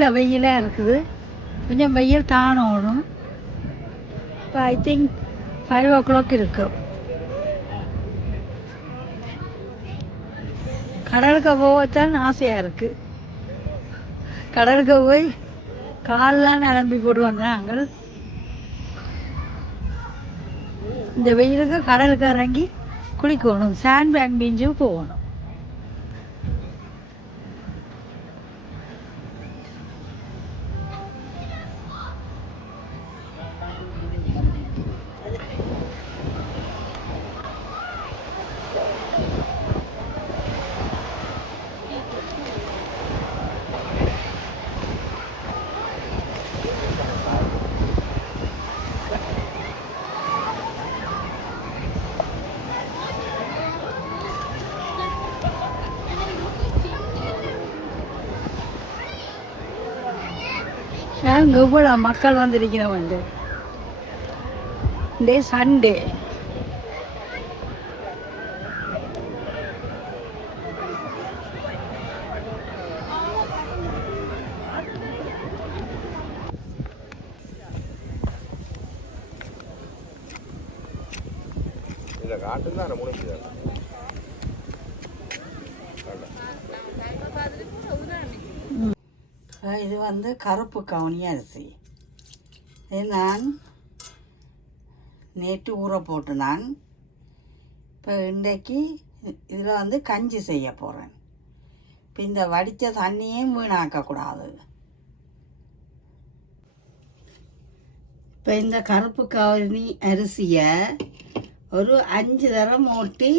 நல்ல வெயிலாக இருக்குது கொஞ்சம் வெயில் தானோடும் இப்போ I think five o'clock இருக்கும் கடலுக்கு போகத்தான் ஆசையாக இருக்குது கடலுக்கு போய் காலெலாம் நிரம்பி போடுவாங்க நாங்கள் இந்த வெயிலுக்கு கடலுக்கு இறங்கி குளிக்கணும் சாண்ட் பேங்க் பீஞ்சும் போகணும் ஏங்க இவ்வளோ மக்கள் வந்திருக்கிறவன் டே சண்டே இதில் காட்டு தான் முடிஞ்சது இது வந்து கருப்பு கவுனி அரிசி. இது நான் நேற்று ஊற போட்டு நான் இப்போ இன்றைக்கு இதில் வந்து கஞ்சி செய்ய போகிறேன். இப்போ இந்த வடித்த தண்ணியும் வீணாக்கக்கூடாது. இப்போ இந்த கருப்பு கவுனி அரிசியை ஒரு அஞ்சு தரம் ஓட்டி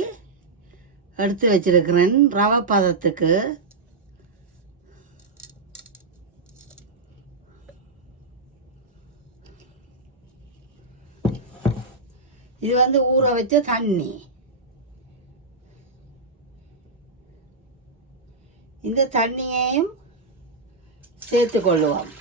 எடுத்து வச்சிருக்கிறேன் ரவை பதத்துக்கு. இது வந்து ஊற வச்ச தண்ணி. இந்த தண்ணியையும் சேர்த்து கொள்ளுவோம்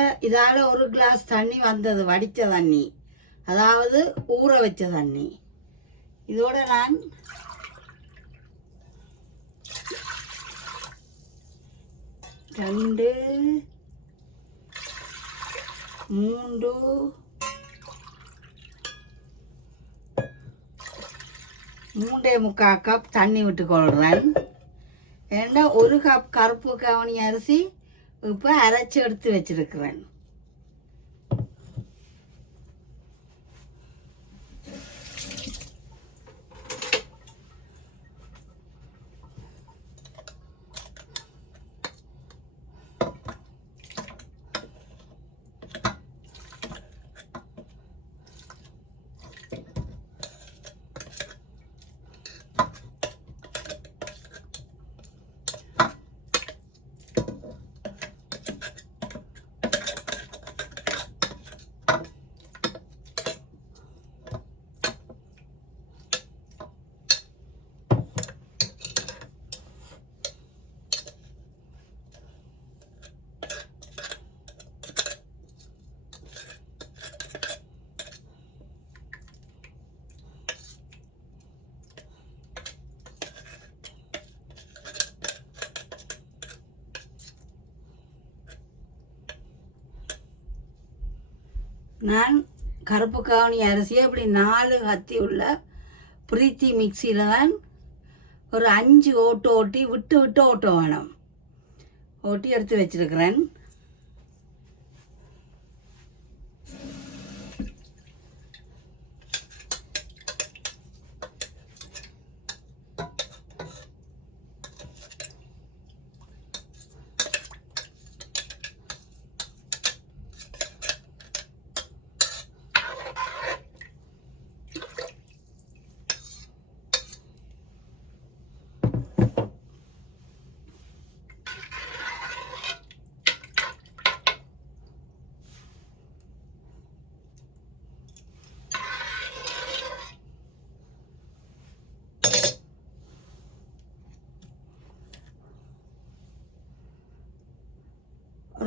இப்போ இதால் ஒரு கிளாஸ் தண்ணி வந்தது வடித்த தண்ணி. அதாவது ஊற வச்ச தண்ணி. இதோட நான் ரெண்டு மூன்று மூன்றே முக்கால் கப் தண்ணி விட்டு கொள்கிறேன் ஏன்னா ஒரு கப் கருப்பு கவனி அரிசி இப்போ அரைச்சி எடுத்து வச்சிருக்கிறேன். நான் கருப்பு கவுனி அரிசியை இப்படி நாலு கத்தி உள்ள பிரீத்தி மிக்சியில் தான் ஒரு அஞ்சு ஓட்டு ஓட்டி விட்டு விட்டு ஓட்ட வேணும் ஓட்டி எடுத்து வச்சிருக்கிறேன்.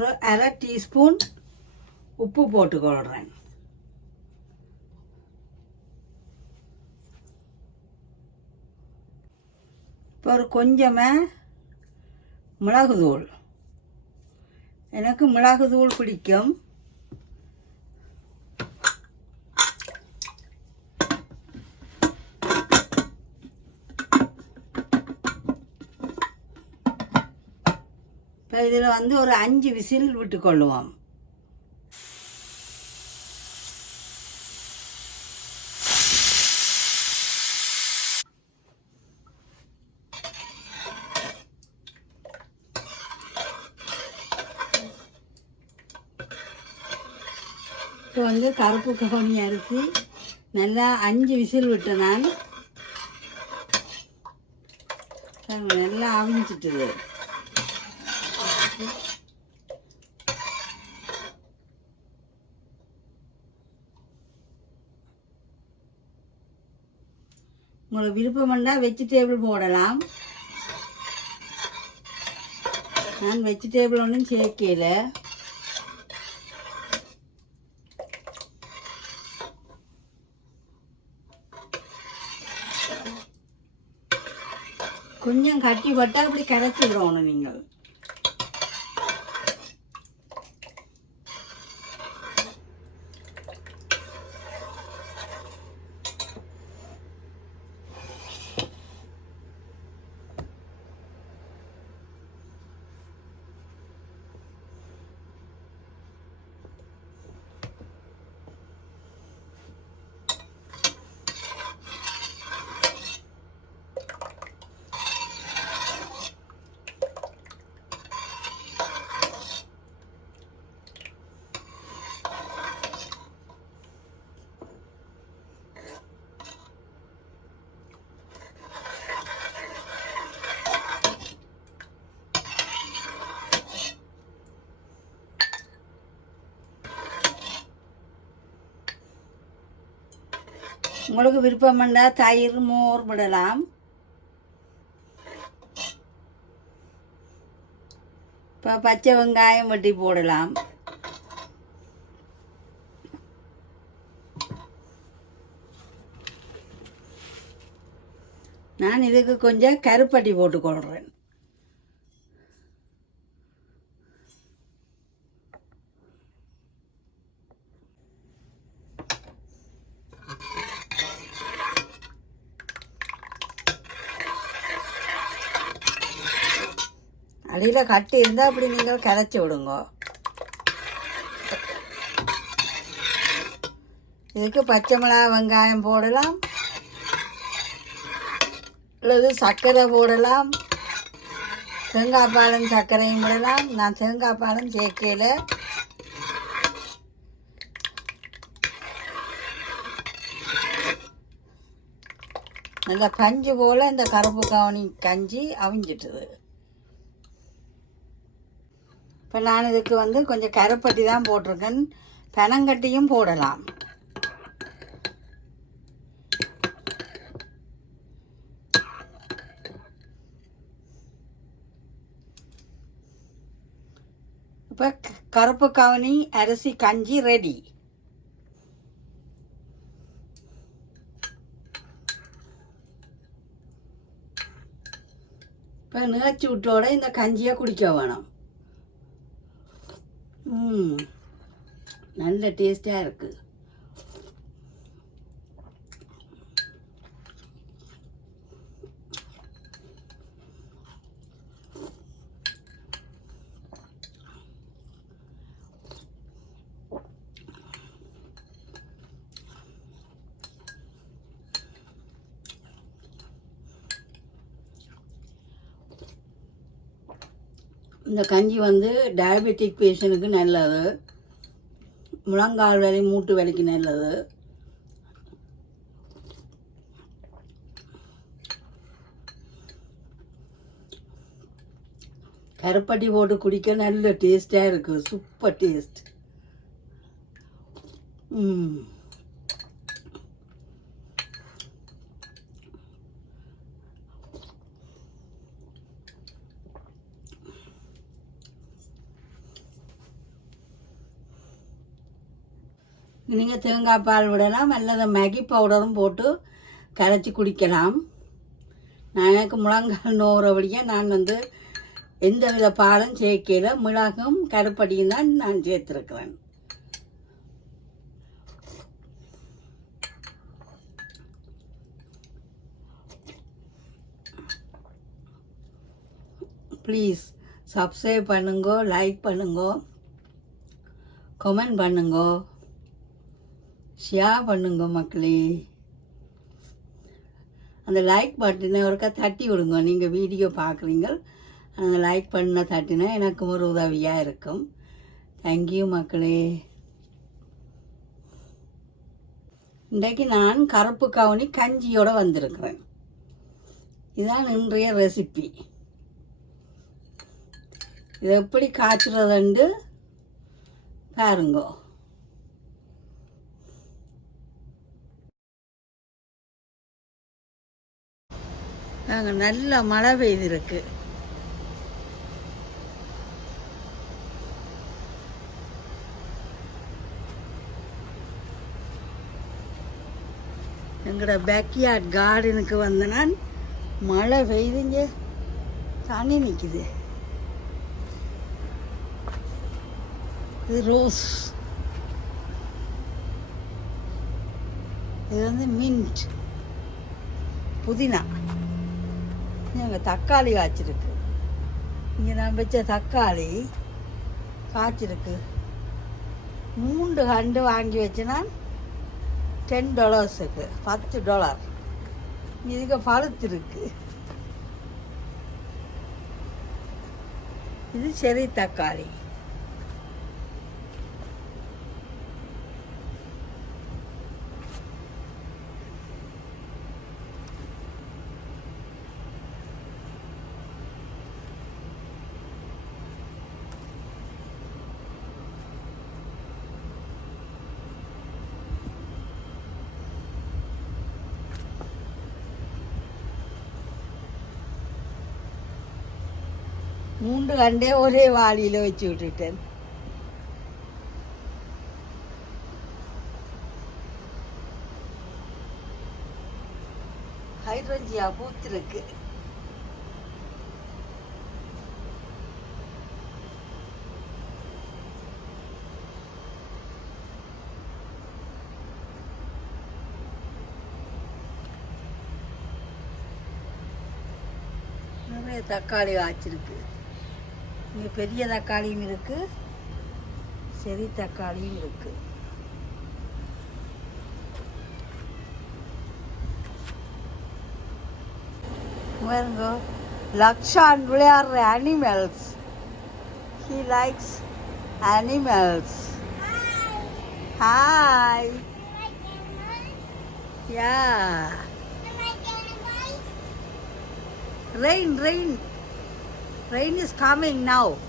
ஒரு அரை டீஸ்பூன் உப்பு போட்டுக்கொள்கிறேன் இப்போ ஒரு கொஞ்சமாக மிளகுதூள் எனக்கு மிளகுதூள் பிடிக்கும். இதில் வந்து ஒரு அஞ்சு விசில் விட்டுக்கொள்ளுவோம். இப்போ வந்து கருப்பு கவனி அரிசி நல்லா அஞ்சு விசில் விட்டேன் நான் நல்லா அவிஞ்சிட்டுது. உங்களுக்கு விருப்பம் வெஜிடேபிள் போடலாம். நான் வெஜிடேபிள் ஒன்றும் சேர்க்கல. கொஞ்சம் கட்டி பட்டா அப்படி கரைச்சி விடணும் நீங்கள். உங்களுக்கு விருப்பம் இருந்தால் தயிர் மோர் விடலாம். இப்போ பச்சை வெங்காயம் வெட்டி போடலாம். நான் இதுக்கு கொஞ்சம் கருப்பட்டி போட்டுக்கொள்கிறேன் அடியில் கட்டி இருந்தால் அப்படி நீங்கள் கிளச்சி விடுங்க. இதுக்கு பச்சை மிளகா வெங்காயம் போடலாம். அல்லது சர்க்கரை போடலாம். தேங்காய் பாலும் சர்க்கரையும் போடலாம் நான் தேங்காய் பாலும் சேர்க்கையில் நல்லா கஞ்சி போல் இந்த கருப்பு கவனி கஞ்சி அவிஞ்சிட்டுது. இப்போ நான் இதுக்கு வந்து கொஞ்சம் கருப்பட்டி தான் போட்டிருக்கேன். பனங்கட்டியும் போடலாம். இப்போ கருப்பு கவனி அரிசி கஞ்சி ரெடி இப்போ நேச்சி விட்டோட இந்த கஞ்சியை குடிக்க வேணும். நல்ல டேஸ்ட்டாக இருக்குது இந்த கஞ்சி வந்து டயபெட்டிக் பேஷண்ட்டுக்கு நல்லது. முழங்கால் வலி மூட்டு வலிக்கு நல்லது. கருப்பட்டி போட்டு குடிக்க நல்ல டேஸ்ட்டாக இருக்குது சூப்பர் டேஸ்ட் ம். நீங்கள் தேங்காய் பால் விடலாம் அல்லது மேகி பவுடரும் போட்டு கரைச்சி குடிக்கலாம். நான் எனக்கு முழங்கால் நோறபடியாக நான் வந்து எந்த வித பாலும் சேர்க்கல. மிளகும் கருப்படியும் தான் நான் சேர்த்துருக்குறேன். ப்ளீஸ் சப்ஸ்கிரைப் பண்ணுங்கோ லைக் பண்ணுங்கோ கமெண்ட் பண்ணுங்கோ. ஷேர் பண்ணுங்க மக்களே. அந்த லைக் பட்டனை ஒருக்கா தட்டி விடுங்க. நீங்கள் வீடியோ பார்க்குறீங்க அந்த லைக் பண்ண தட்டினா எனக்கு ஒரு உதவியாக இருக்கும். தேங்க்யூ மக்களே. இன்றைக்கு நான் கருப்பு கவுனி கஞ்சியோட வந்திருக்கிறேன். இதுதான் இன்றைய ரெசிபி இதை எப்படி காய்ச்சுறதுண்டு பாருங்கோ. நாங்கள் நல்ல மழை பெய்திருக்கு. எங்களோட பேக்யார்ட் கார்டனுக்கு வந்த நான் மழை பெய்துங்க. தண்ணி நிற்குது இது ரோஸ். இது வந்து மின்ட் புதினா. இங்கே தக்காளி காய்ச்சிருக்கு. இங்கே நான் வச்ச தக்காளி காய்ச்சிருக்கு. மூன்று கண்டு வாங்கி வச்சேன்னா டென் டாலர்ஸுக்கு பத்து டாலர் இதுக்கு பழுத்திருக்கு. இது செரி தக்காளி. மூன்று கண்டே ஒரே வாளியில் வச்சு விட்டுட்டேன். ஹைட்ரஞ்சியா பூத்திருக்கு. நிறைய தக்காளி காய்ச்சிருக்கு. இங்கே பெரிய தக்காளியும் இருக்கு. செரி தக்காளியும் இருக்கு. பாருங்க லக்ஷான் விளையாடுற animals he likes animals hi ya rain rain. Rain is coming now